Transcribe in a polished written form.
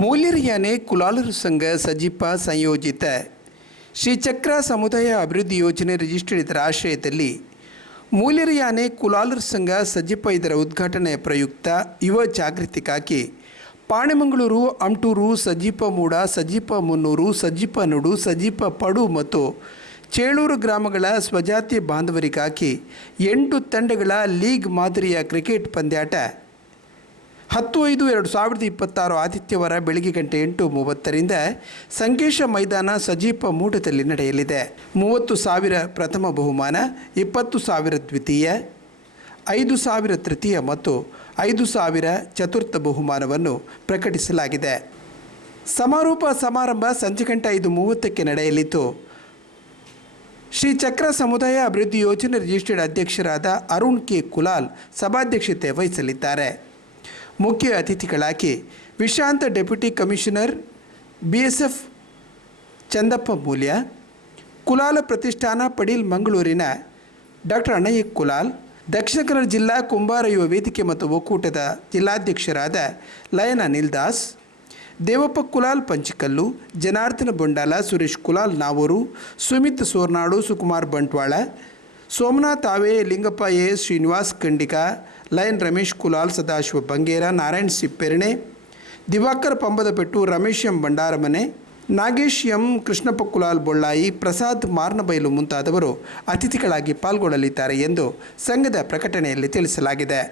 ಮೂಲ್ಯರಿಯಾನೆ ಕುಲಾಲರು ಸಂಘ ಸಜಿಪ ಸಂಯೋಜಿತ ಶ್ರೀ ಚಕ್ರ ಸಮುದಾಯ ಅಭಿವೃದ್ಧಿ ಯೋಜನೆ ರಿಜಿಸ್ಟರ್ ಇದರ ಆಶ್ರಯದಲ್ಲಿ ಮೂಲ್ಯರಿಯಾನೆ ಕುಲಾಲರು ಸಂಘ ಸಜಿಪ ಇದರ ಉದ್ಘಾಟನೆಯ ಪ್ರಯುಕ್ತ ಯುವ ಜಾಗೃತಿಗಾಗಿ ಪಾಣೆಮಂಗಳೂರು ಅಮ್ಟೂರು ಸಜಿಪ ಮೂಡ ಸಜಿಪ ಮುನ್ನೂರು ಸಜಿಪ ನುಡು ಸಜಿಪ ಪಡು ಮತ್ತು ಚೇಳೂರು ಗ್ರಾಮಗಳ ಸ್ವಜಾತಿ ಬಾಂಧವರಿಗಾಗಿ 8 ತಂಡಗಳ ಲೀಗ್ ಮಾದರಿಯ ಕ್ರಿಕೆಟ್ ಪಂದ್ಯಾಟ 10/5/2026 ಆದಿತ್ಯವಾರ ಬೆಳಗ್ಗೆ ಗಂಟೆ 8:30ರಿಂದ ಸಂಕೇಶ ಮೈದಾನ ಸಜೀಪ ಮೂಡದಲ್ಲಿ ನಡೆಯಲಿದೆ. 30,000 ಪ್ರಥಮ ಬಹುಮಾನ, 20,000 ದ್ವಿತೀಯ, 5,000 ತೃತೀಯ ಮತ್ತು 5,000 ಚತುರ್ಥ ಬಹುಮಾನವನ್ನು ಪ್ರಕಟಿಸಲಾಗಿದೆ. ಸಮಾರೋಪ ಸಮಾರಂಭ ಸಂಜೆ ಗಂಟೆ 5:30ಕ್ಕೆ ನಡೆಯಲಿದ್ದು ಶ್ರೀ ಚಕ್ರ ಸಮುದಾಯ ಅಭಿವೃದ್ಧಿ ಯೋಜನೆ ರಿಜಿಸ್ಟರ್ಡ್ ಅಧ್ಯಕ್ಷರಾದ ಅರುಣ್ ಕೆ ಕುಲಾಲ್ ಸಭಾಧ್ಯಕ್ಷತೆ ವಹಿಸಲಿದ್ದಾರೆ. ಮುಖ್ಯ ಅತಿಥಿಗಳಾಗಿ ವಿಶ್ರಾಂತ ಡೆಪ್ಯೂಟಿ ಕಮಿಷನರ್ BSF ಚಂದಪ್ಪ ಮೂಲ್ಯ, ಕುಲಾಲ ಪ್ರತಿಷ್ಠಾನ ಪಡೀಲ್ ಮಂಗಳೂರಿನ ಡಾಕ್ಟರ್ ಅಣ್ಣಯ್ಯ ಕುಲಾಲ್, ದಕ್ಷಿಣ ಕನ್ನಡ ಜಿಲ್ಲಾ ಕುಂಬಾರ ಯುವ ವೇದಿಕೆ ಮತ್ತು ಒಕ್ಕೂಟದ ಜಿಲ್ಲಾಧ್ಯಕ್ಷರಾದ ಲಯನ ನಿಲ್ದಾಸ್, Devappa Kulal Panchikallu, Janardhana Bondala, Suresh Kulal Navur, Sumith Sornadu, Sukumar Bantwal, Somanath Ave, Lingappa AS, Srinivas Khandika, lion Ramesh Kulal, Sadashiva Bangera, Narayan Sipperane, Divakar Pambadapettu, Ramesh M Bandaramane, Nagesh M, Krishnappa Kulal Bollai, Prasad Marnabailu ಮುಂತಾದವರು ಅತಿಥಿಗಳಾಗಿ ಪಾಲ್ಗೊಳ್ಳಲಿದ್ದಾರೆ ಎಂದು ಸಂಘದ ಪ್ರಕಟಣೆಯಲ್ಲಿ ತಿಳಿಸಲಾಗಿದೆ.